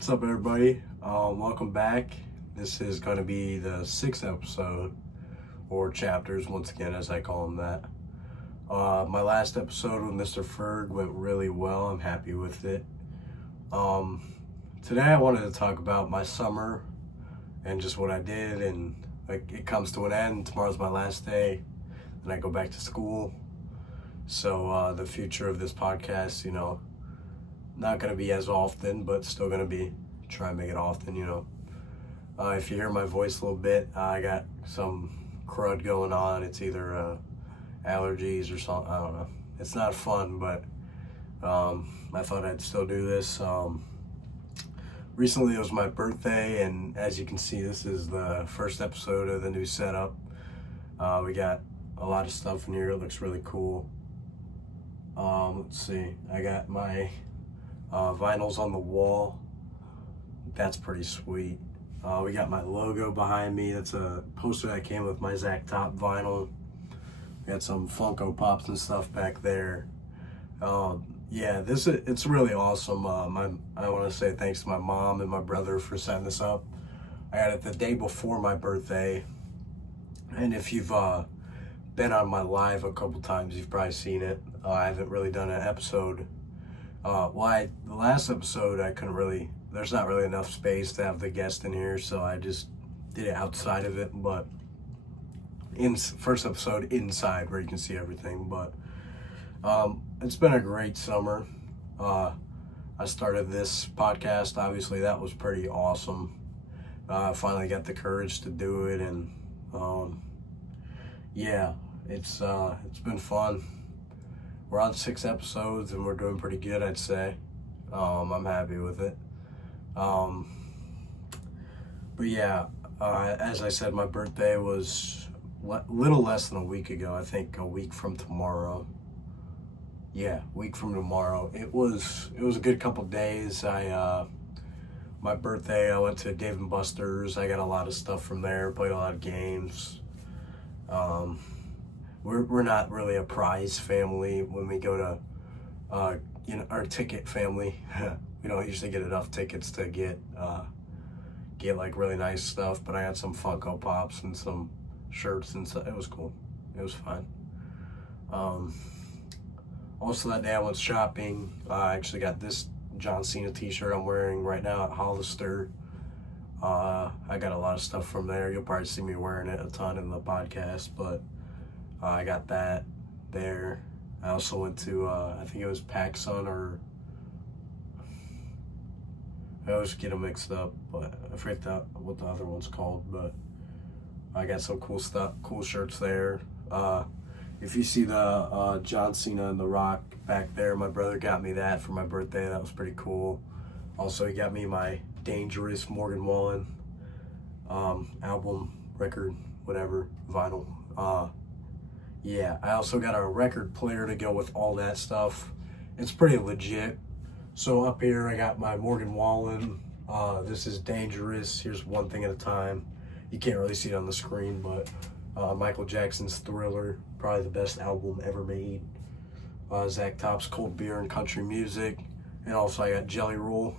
What's up, everybody? Welcome back. This is going to be the sixth episode, or chapters, once again, as I call them that. My last episode with Mr. Ferg went really well. I'm happy with it. Today I wanted to talk about my summer and just what I did, and it comes to an end. Tomorrow's my last day, and I go back to school. So the future of this podcast, not going to be as often, but still going to be try and make it often, if you hear my voice a little bit, I got some crud going on. It's either allergies or something. I don't know. It's not fun, but I thought I'd still do this. Recently it was my birthday, and as you can see, this is the first episode of the new setup. We got a lot of stuff in here. It looks really cool. Let's see. I got my vinyls on the wall. That's pretty sweet. We got my logo behind me. That's a poster that came with my Zach Top vinyl. We got some Funko Pops and stuff back there. It's really awesome. I want to say thanks to my mom and my brother for setting this up. I got it the day before my birthday, and if you've been on my live a couple times, you've probably seen it. I haven't really done an episode. The last episode there's not really enough space to have the guest in here, so I just did it outside of it, but first episode inside where you can see everything. But it's been a great summer. I started this podcast, obviously that was pretty awesome. I finally got the courage to do it, and it's been fun. We're on 6 episodes and we're doing pretty good, I'd say. I'm happy with it. As I said, my birthday was little less than a week ago. I think a week from tomorrow. Yeah, week from tomorrow. It was a good couple days. My birthday, I went to Dave & Buster's. I got a lot of stuff from there, played a lot of games. We're not really a prize family when we go to, our ticket family. We don't usually get enough tickets to get like really nice stuff, but I got some Funko Pops and some shirts and stuff. It was cool. It was fun. Also that day I went shopping. I actually got this John Cena t-shirt I'm wearing right now at Hollister. I got a lot of stuff from there. You'll probably see me wearing it a ton in the podcast, but I got that there. I also went to, I think it was PacSun, or I always get them mixed up, but I forget what the other one's called, but I got some cool stuff, cool shirts there. If you see the John Cena and The Rock back there, my brother got me that for my birthday. That was pretty cool. Also, he got me my Dangerous Morgan Wallen album, record, whatever, vinyl. I also got a record player to go with all that stuff. It's pretty legit. So up here I got my Morgan Wallen. This is Dangerous. Here's One Thing at a Time. You can't really see it on the screen, but Michael Jackson's Thriller, probably the best album ever made. Zach Top's Cold Beer and Country Music. And also I got Jelly Roll.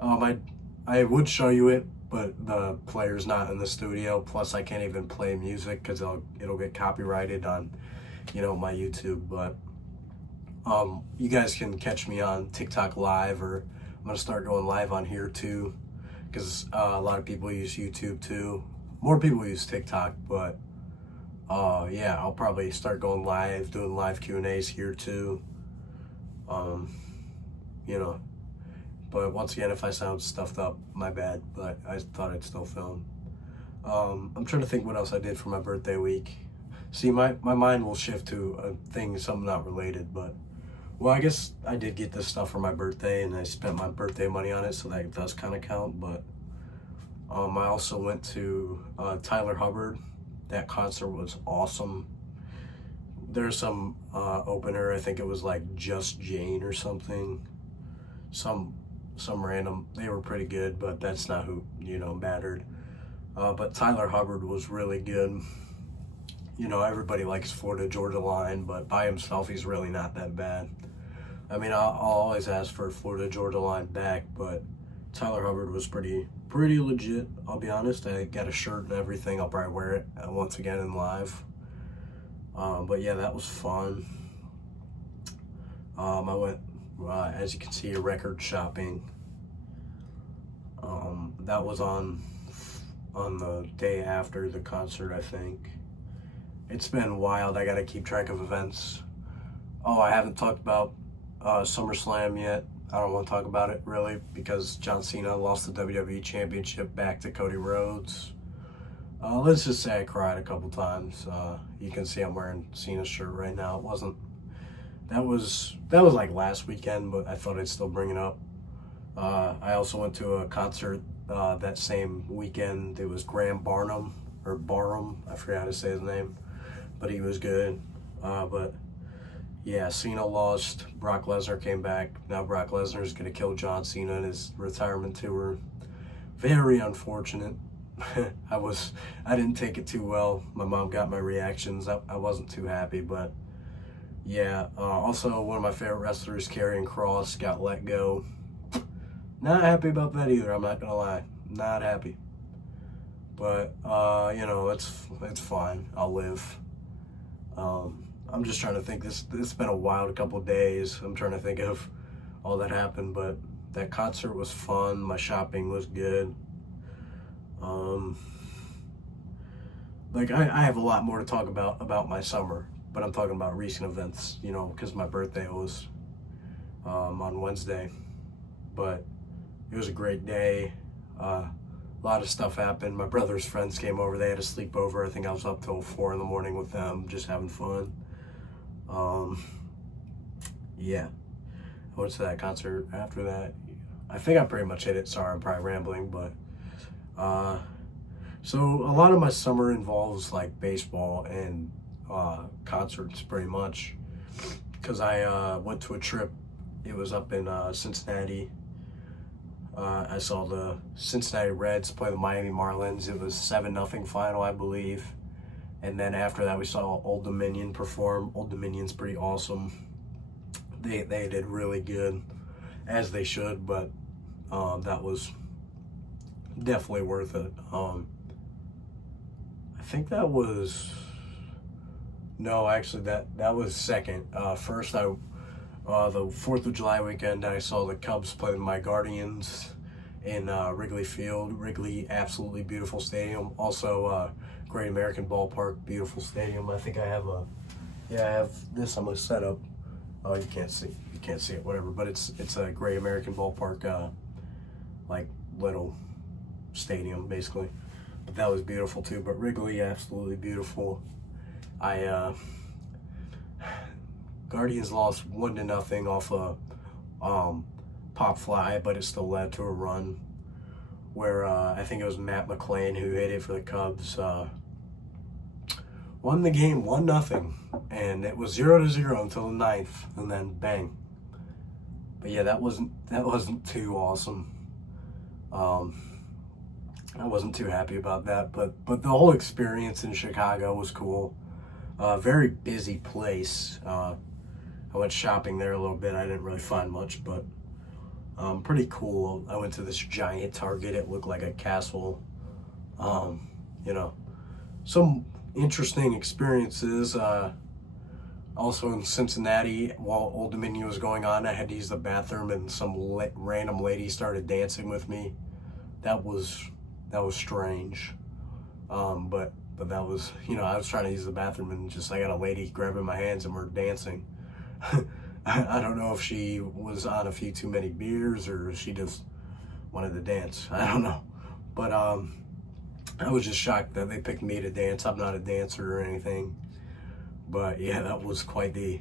I would show you it, but the player's not in the studio. Plus I can't even play music because it'll get copyrighted on, my YouTube. But you guys can catch me on TikTok Live, or I'm gonna start going live on here too, because a lot of people use YouTube too. More people use TikTok, but I'll probably start going live, doing live Q&As here too. But once again, if I sound stuffed up, my bad, but I thought I'd still film. I'm trying to think what else I did for my birthday week. See, my mind will shift to something not related, but, well, I guess I did get this stuff for my birthday, and I spent my birthday money on it, so that does kind of count. But I also went to Tyler Hubbard. That concert was awesome. There's some opener, I think it was like Just Jane or something. Some random, they were pretty good, but that's not who, mattered. But Tyler Hubbard was really good. Everybody likes Florida Georgia Line, but by himself, he's really not that bad. I mean, I'll always ask for Florida Georgia Line back, but Tyler Hubbard was pretty legit, I'll be honest. I got a shirt and everything. I'll probably wear it once again in live. But yeah, that was fun. I went, as you can see, record shopping. That was on the day after the concert, I think. It's been wild. I gotta keep track of events. Oh, I haven't talked about SummerSlam yet. I don't want to talk about it really because John Cena lost the WWE Championship back to Cody Rhodes. Let's just say I cried a couple times. You can see I'm wearing Cena's shirt right now. That was like last weekend, but I thought I'd still bring it up. I also went to a concert that same weekend. It was Graham Barnum, or Barham. I forgot how to say his name, but he was good. But yeah, Cena lost. Brock Lesnar came back. Now Brock Lesnar is going to kill John Cena in his retirement tour. Very unfortunate. I didn't take it too well. My mom got my reactions. I wasn't too happy, but yeah. Also, one of my favorite wrestlers, Karrion Kross, got let go. Not happy about that either. I'm not gonna lie. Not happy. But you know, it's fine. I'll live. I'm just trying to think. It's been a wild couple days. I'm trying to think of all that happened, but that concert was fun. My shopping was good. Like I have a lot more to talk about my summer, but I'm talking about recent events, you know, because my birthday was on Wednesday. But it was a great day. A lot of stuff happened. My brother's friends came over. They had a sleepover. I think I was up till 4 in the morning with them, just having fun. Yeah. I went to that concert after that. I think I pretty much hit it. Sorry, I'm probably rambling, but so a lot of my summer involves like baseball and concerts pretty much, because I went to a trip. It was up in Cincinnati. I saw the Cincinnati Reds play the Miami Marlins. It was 7-0 final, I believe. And then after that, we saw Old Dominion perform. Old Dominion's pretty awesome. They did really good, as they should, but that was definitely worth it. I think that was, no, actually that was second. First, the 4th of July weekend, I saw the Cubs play my Guardians in Wrigley Field. Wrigley, absolutely beautiful stadium. Also, Great American Ballpark, beautiful stadium. I think I have I have this on my setup. Oh, you can't see it, whatever. But it's a Great American Ballpark, like little stadium basically. But that was beautiful too. But Wrigley, absolutely beautiful. Guardians lost 1-0 off a pop fly, but it still led to a run where I think it was Matt McClain who hit it for the Cubs. Won the game 1-0, and it was 0-0 until the 9th, and then bang. But yeah, that wasn't too awesome. I wasn't too happy about that, but the whole experience in Chicago was cool. Very busy place. I went shopping there a little bit. I didn't really find much, but pretty cool. I went to this giant Target. It looked like a castle. You know, some interesting experiences. Also in Cincinnati, while Old Dominion was going on, I had to use the bathroom, and some random lady started dancing with me. That was strange. But that was, you know, I was trying to use the bathroom, and just I got a lady grabbing my hands, and we're dancing. I don't know if she was on a few too many beers or she just wanted to dance. I don't know. But I was just shocked that they picked me to dance. I'm not a dancer or anything. But yeah, that was quite the...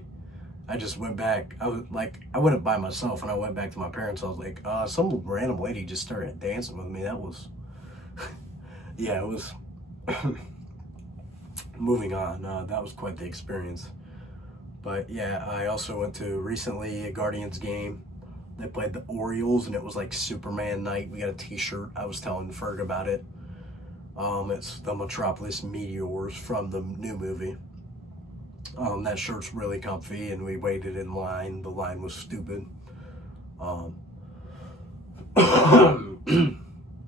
I just went back. I went up by myself, and I went back to my parents. I was like, some random lady just started dancing with me. That was... yeah, it was... Moving on. That was quite the experience. But yeah, I also went to recently a Guardians game. They played the Orioles, and it was like Superman night. We got a t-shirt. I was telling Ferg about it. It's the Metropolis Meteors from the new movie. That shirt's really comfy, and we waited in line. The line was stupid.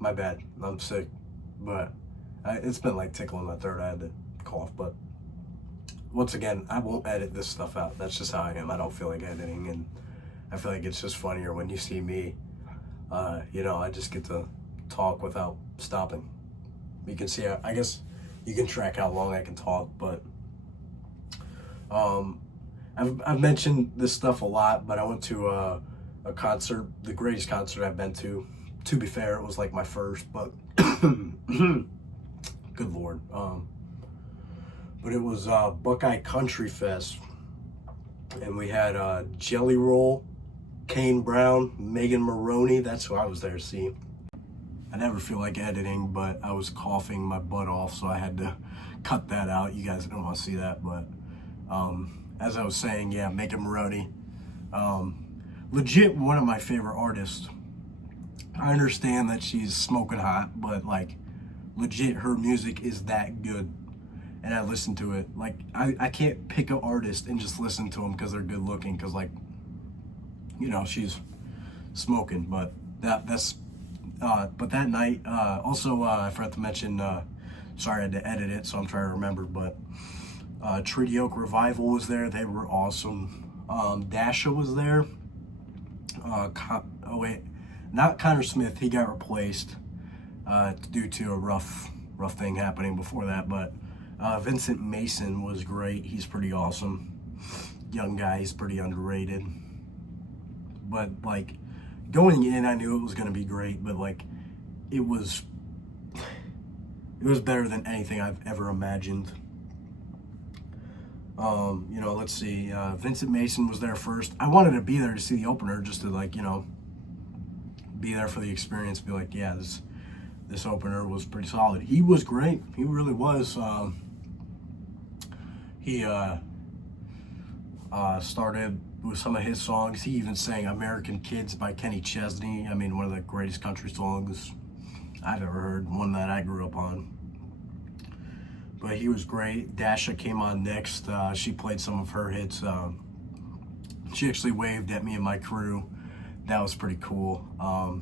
my bad. I'm sick, but it's been like tickling my throat. I had to cough, but once again, I won't edit this stuff out. That's just how I am. I don't feel like editing, and I feel like it's just funnier when you see me. I just get to talk without stopping. You can see, I guess you can track how long I can talk, but I've mentioned this stuff a lot, but I went to a concert, the greatest concert I've been to. To be fair, it was like my first, but good Lord. But it was Buckeye Country Fest, and we had Jelly Roll, Kane Brown, Megan Maroney. That's who I was there to see. I never feel like editing, but I was coughing my butt off, so I had to cut that out. You guys don't want to see that, but as I was saying, yeah, Megan Maroney, legit one of my favorite artists. I understand that she's smoking hot, but like legit her music is that good, and I listen to it. Like I can't pick an artist and just listen to them because they're good looking, because like, she's smoking. But that's but that night, also I forgot to mention, sorry I had to edit it, so I'm trying to remember, but Treaty Oak Revival was there. They were awesome. Dasha was there. Not Connor Smith, he got replaced due to a rough thing happening before that, but Vincent Mason was great. He's pretty awesome. Young guy, he's pretty underrated. But like going in, I knew it was going to be great, but like it was better than anything I've ever imagined. Let's see, Vincent Mason was there first. I wanted to be there to see the opener, just to like, be there for the experience, be like, yeah, this opener was pretty solid. He was great. He really was. He started with some of his songs. He even sang American Kids by Kenny Chesney. I mean, one of the greatest country songs I've ever heard, one that I grew up on. But he was great. Dasha came on next. She played some of her hits. She actually waved at me and my crew. That was pretty cool. I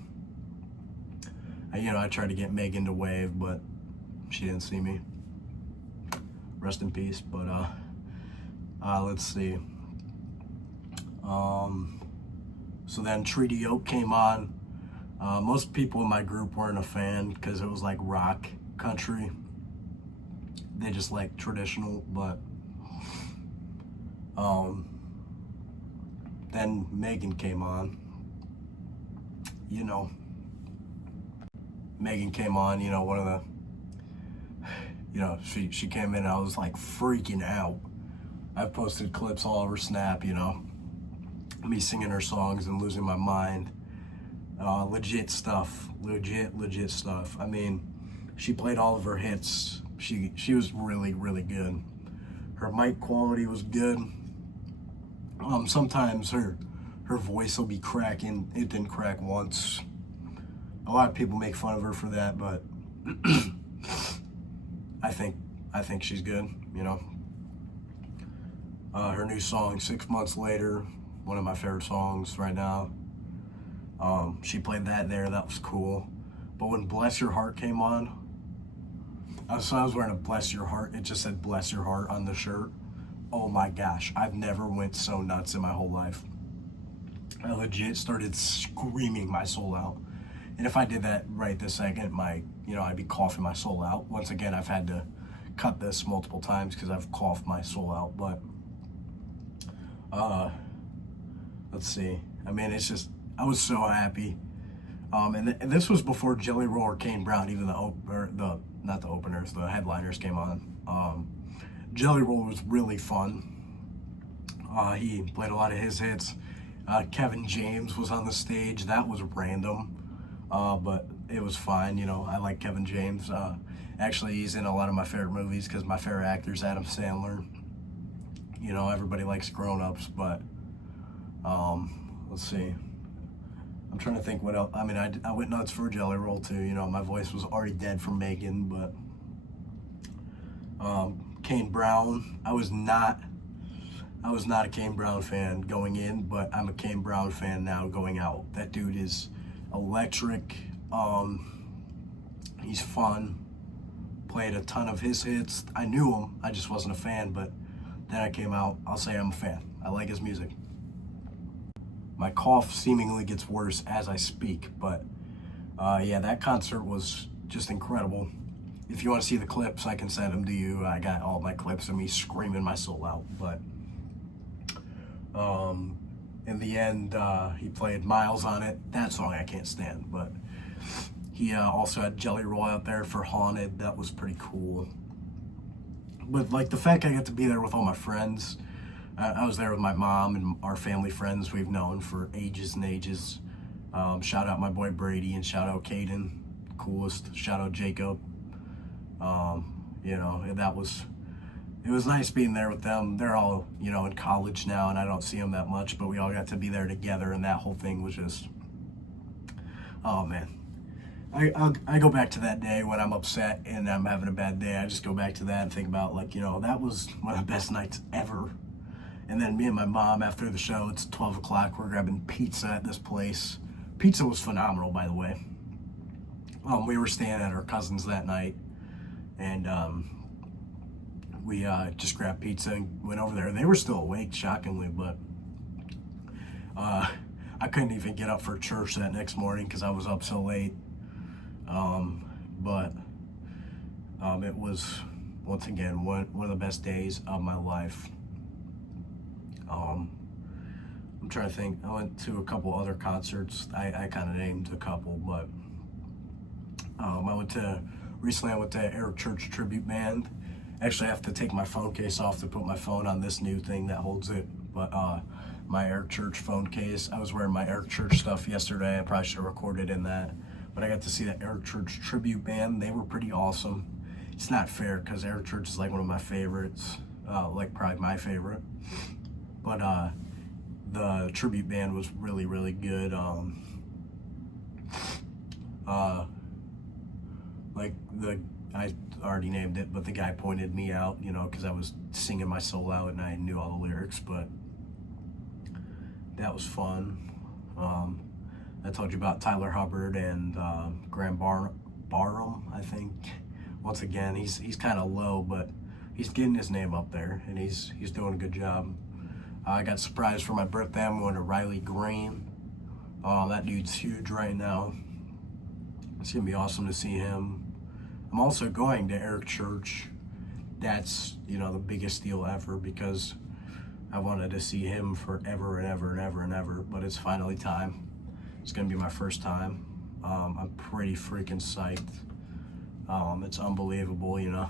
tried to get Megan to wave, but she didn't see me. Rest in peace. But let's see. So then Treaty Oak came on. Most people in my group weren't a fan because it was like rock country. They just like traditional, but then Megan came on. Megan came on, one of the, she came in and I was like freaking out. I've posted clips all over Snap, me singing her songs and losing my mind. Legit stuff, legit stuff. I mean, she played all of her hits. She was really, really good. Her mic quality was good. Sometimes her voice will be cracking. It didn't crack once. A lot of people make fun of her for that, but I think she's good, Her new song, 6 Months Later, one of my favorite songs right now. She played that there, that was cool. But when Bless Your Heart came on, I was wearing a Bless Your Heart. It just said Bless Your Heart on the shirt. Oh my gosh, I've never went so nuts in my whole life. I legit started screaming my soul out. And if I did that right this second, I'd be coughing my soul out. Once again, I've had to cut this multiple times because I've coughed my soul out. But let's see. I mean, it's just, I was so happy. And this was before Jelly Roll or Kane Brown, even not the openers, the headliners came on. Jelly Roll was really fun. He played a lot of his hits. Kevin James was on the stage. That was random, but it was fine. I like Kevin James. Actually, he's in a lot of my favorite movies because my favorite actor is Adam Sandler. Everybody likes Grown Ups, but let's see. I'm trying to think what else. I mean, I went nuts for Jelly Roll too. My voice was already dead from Megan, but Kane Brown, I was not a Kane Brown fan going in, but I'm a Kane Brown fan now going out. That dude is electric. He's fun. Played a ton of his hits. I knew him, I just wasn't a fan, but then I came out, I'll say I'm a fan. I like his music. My cough seemingly gets worse as I speak, but yeah, that concert was just incredible. If you want to see the clips, I can send them to you. I got all my clips of me screaming my soul out, but in the end, he played Miles on it. That song I can't stand, but he also had Jelly Roll out there for Haunted. That was pretty cool. But like the fact I got to be there with all my friends, I was there with my mom and our family friends we've known for ages and ages. Shout out my boy Brady and shout out Caden, coolest. Shout out Jacob. You know, it was nice being there with them. They're all, you know, in college now and I don't see them that much, but we all got to be there together and that whole thing was just, oh man. I go back to that day when I'm upset and I'm having a bad day. I just go back to that and think about, like, you know, that was one of the best nights ever. And then me and my mom, after the show, it's 12 o'clock, we're grabbing pizza at this place. Pizza was phenomenal, by the way. We were staying at our cousin's that night, and we just grabbed pizza and went over there. They were still awake, shockingly, but I couldn't even get up for church that next morning because I was up so late. But it was, once again, one of the best days of my life. I'm trying to think. I went to a couple other concerts. I kind of named a couple, but recently I went to Eric Church Tribute Band. Actually, I have to take my phone case off to put my phone on this new thing that holds it, but my Eric Church phone case. I was wearing my Eric Church stuff yesterday. I probably should have recorded in that, but I got to see that Eric Church Tribute Band. They were pretty awesome. It's not fair because Eric Church is like one of my favorites, like probably my favorite, but the tribute band was really, really good. I already named it, but the guy pointed me out, you know, because I was singing my soul out and I knew all the lyrics, but that was fun. I told you about Tyler Hubbard and Graham Barham, I think. Once again, he's kind of low, but he's getting his name up there, and he's doing a good job. I got surprised for my birthday. I'm going to Riley Green. That dude's huge right now. It's gonna be awesome to see him. I'm also going to Eric Church. That's, you know, the biggest deal ever because I wanted to see him forever and ever and ever and ever, but it's finally time. It's gonna be my first time. I'm pretty freaking psyched. It's unbelievable, you know.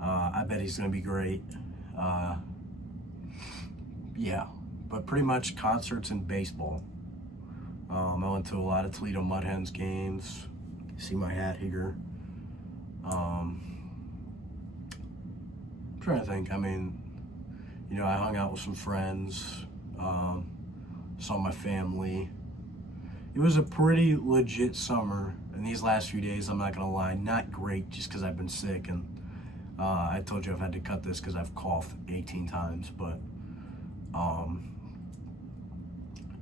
I bet he's gonna be great. Yeah, but pretty much concerts and baseball. I went to a lot of Toledo Mud Hens games. You see my hat here. I'm trying to think. I mean, you know, I hung out with some friends, saw my family. It was a pretty legit summer. And these last few days, I'm not gonna lie, not great just because I've been sick. And I told you I've had to cut this because I've coughed 18 times, but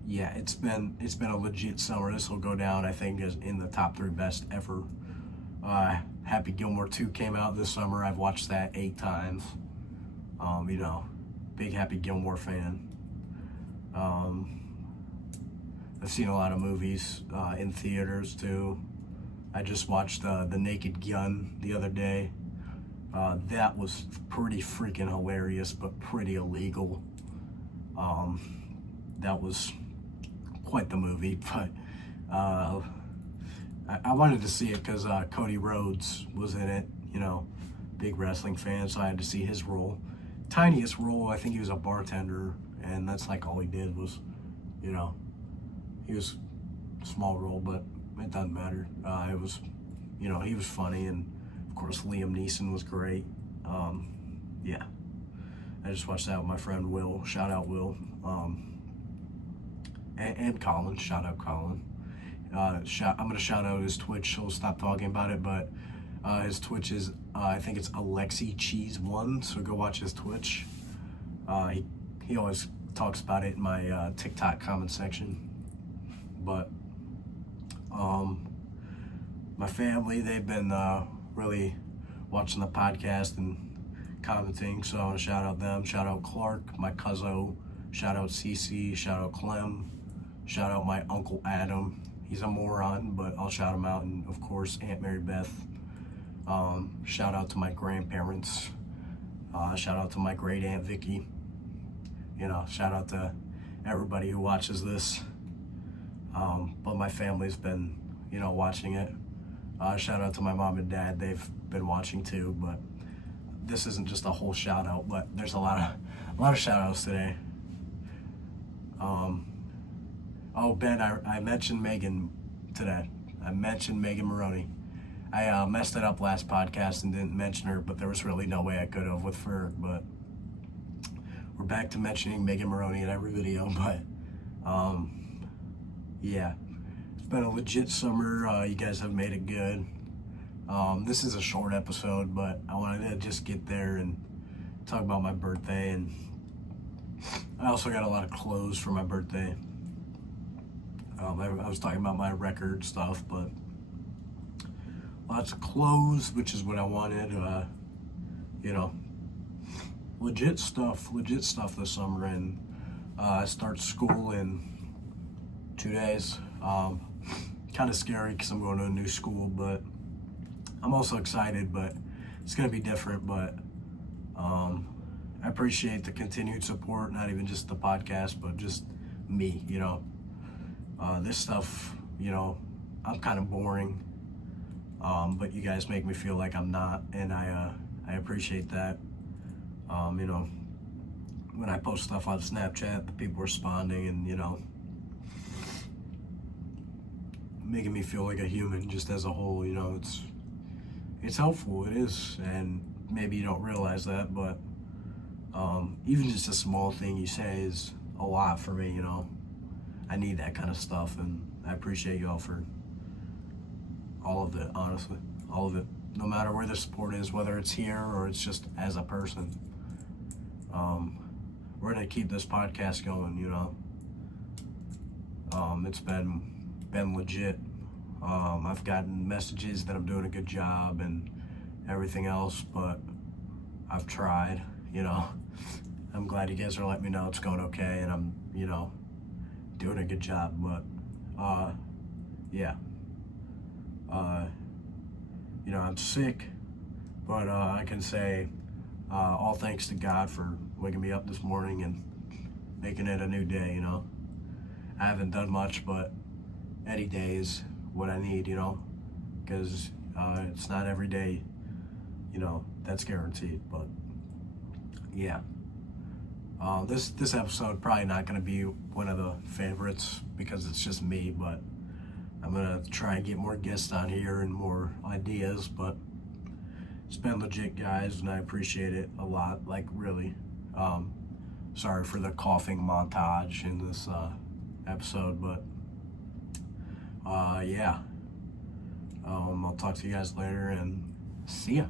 yeah, it's been a legit summer. This will go down, I think, as in the top 3 best ever. Happy Gilmore 2 came out this summer. I've watched that 8 times. You know, big Happy Gilmore fan. I've seen a lot of movies in theaters too. I just watched The Naked Gun the other day. That was pretty freaking hilarious, but pretty illegal. That was quite the movie, but I wanted to see it because Cody Rhodes was in it, you know, big wrestling fan, so I had to see his role. Tiniest role, I think he was a bartender, and that's like all he did was, you know, he was a small role, but it doesn't matter. It was, you know, he was funny, and of course Liam Neeson was great. Yeah, I just watched that with my friend Will. Shout out Will. And Colin. Shout out Colin. I'm gonna shout out his Twitch. He'll stop talking about it, but his Twitch is I think it's Alexi Cheese 1. So go watch his Twitch. He always talks about it in my TikTok comment section. But my family, they've been really watching the podcast and commenting, so I want to shout out them. Shout out Clark, my cousin. Shout out Cece. Shout out Clem. Shout out my Uncle Adam. He's a moron, but I'll shout him out. And of course, Aunt Mary Beth. Shout out to my grandparents. Shout out to my great Aunt Vicky. Shout out to everybody who watches this. But my family's been, watching it. Shout out to my mom and dad. They've been watching too, but this isn't just a whole shout out, but there's a lot of shout outs today. Ben, I mentioned Megan today. I mentioned Megan Maroney. I messed it up last podcast and didn't mention her, but there was really no way I could have with Ferg. But we're back to mentioning Megan Maroney in every video. But yeah, it's been a legit summer. You guys have made it good. This is a short episode, but I wanted to just get there and talk about my birthday, and I also got a lot of clothes for my birthday. I was talking about my record stuff, but lots of clothes, which is what I wanted. Legit stuff this summer, and I start school in 2 days. Kind of scary because I'm going to a new school, but I'm also excited, but it's going to be different. But I appreciate the continued support, not even just the podcast, but just me, this stuff, I'm kind of boring, but you guys make me feel like I'm not, and I appreciate that. When I post stuff on Snapchat, the people responding and, making me feel like a human just as a whole, it's helpful, it is, and maybe you don't realize that, but even just a small thing you say is a lot for me, I need that kind of stuff, and I appreciate y'all for all of it, honestly, all of it, no matter where the support is, whether it's here or it's just as a person. We're gonna keep this podcast going, it's been legit. I've gotten messages that I'm doing a good job and everything else, but I've tried, I'm glad you guys are letting me know it's going okay, and I'm, doing a good job, but, yeah. I'm sick, but I can say all thanks to God for waking me up this morning and making it a new day, I haven't done much, but any day is what I need, because it's not every day, that's guaranteed, but yeah. This episode probably not going to be one of the favorites because it's just me, but I'm going to try and get more guests on here and more ideas, but it's been legit, guys, and I appreciate it a lot, like, really. Sorry for the coughing montage in this episode, but yeah. I'll talk to you guys later, and see ya.